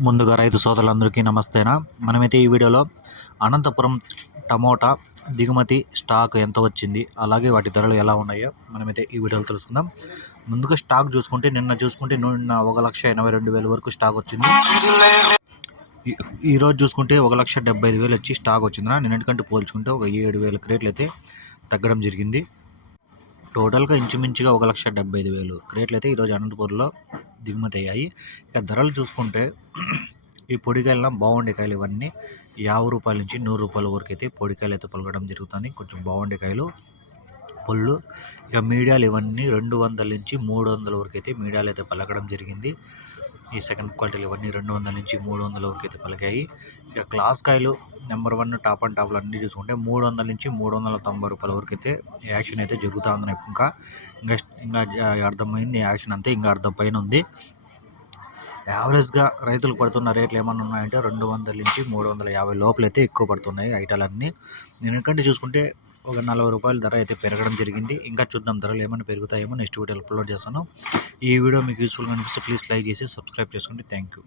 ముందుగా రైతు సోదరులందరికీ నమస్తేనా. మనమైతే ఈ వీడియోలో అనంతపురం టమోటా దిగుమతి స్టాక్ ఎంత వచ్చింది అలాగే వాటి ధరలు ఎలా ఉన్నాయో మనమైతే ఈ వీడియోలో తెలుసుకుందాం. ముందుగా స్టాక్ చూసుకుంటే నిన్న చూసుకుంటే నిన్న ఒక లక్ష ఎనభై రెండు వేల వరకు స్టాక్ వచ్చింది. ఈ- చూసుకుంటే ఒక లక్ష డెబ్బై ఐదు వేలు వచ్చి స్టాక్ వచ్చింది నిన్నటికంటే పోల్చుకుంటే ఒక ఏడు వేల క్రేట్లు అయితే తగ్గడం జరిగింది. టోటల్గా ఇంచుమించుగా ఒక లక్ష డెబ్బై ఐదు వేలు క్రేట్లు అయితే ఈరోజు అనంతపూర్లో దిగుమతి అయ్యాయి ఇక ధరలు చూసుకుంటే ఈ పొడికాయల బాగుండే కాయలు ఇవన్నీ యాభై రూపాయల నుంచి నూరు రూపాయల వరకు అయితే పొడికాయలు అయితే పలకడం జరుగుతుంది. కొంచెం బాగుండే కాయలు పళ్ళు ఇక మీడియాలు ఇవన్నీ రెండు వందల నుంచి మూడు వందల వరకు అయితే మీడియాలు అయితే పలకడం జరిగింది. ఈ సెకండ్ క్వాలిటీలు ఇవన్నీ రెండు వందల నుంచి మూడు వందల వరకు అయితే పలికాయి. ఇక క్లాస్ కాయలు నెంబర్ వన్ టాప్ అండ్ టాప్లు అన్నీ చూసుకుంటే మూడు వందల నుంచి మూడు వందల తొంభై రూపాయల వరకు అయితే యాక్షన్ అయితే జరుగుతూ ఉంది. ఇంకా ఇంకా ఇంకా అర్థమైంది. యాక్షన్ అంతే ఇంకా అర్థం పైన ఉంది. యావరేజ్గా రైతులు పడుతున్న రేట్లు ఏమైనా ఉన్నాయంటే రెండు వందల నుంచి మూడు వందల యాభై లోపలైతే ఎక్కువ పడుతున్నాయి ఐటాలన్నీ నేను ఎందుకంటే చూసుకుంటే ఒక నలభై రూపాయల ధర అయితే పెరగడం జరిగింది. ఇంకా చూద్దాం ధరలు ఏమైనా పెరుగుతాయేమో నెక్స్ట్ వీడియోలో అప్లోడ్ చేస్తాను. ఈ వీడియో మీకు యూస్ఫుల్గా అనిపిస్తే ప్లీజ్ లైక్ చేసి సబ్స్క్రైబ్ చేసుకోండి. Thank you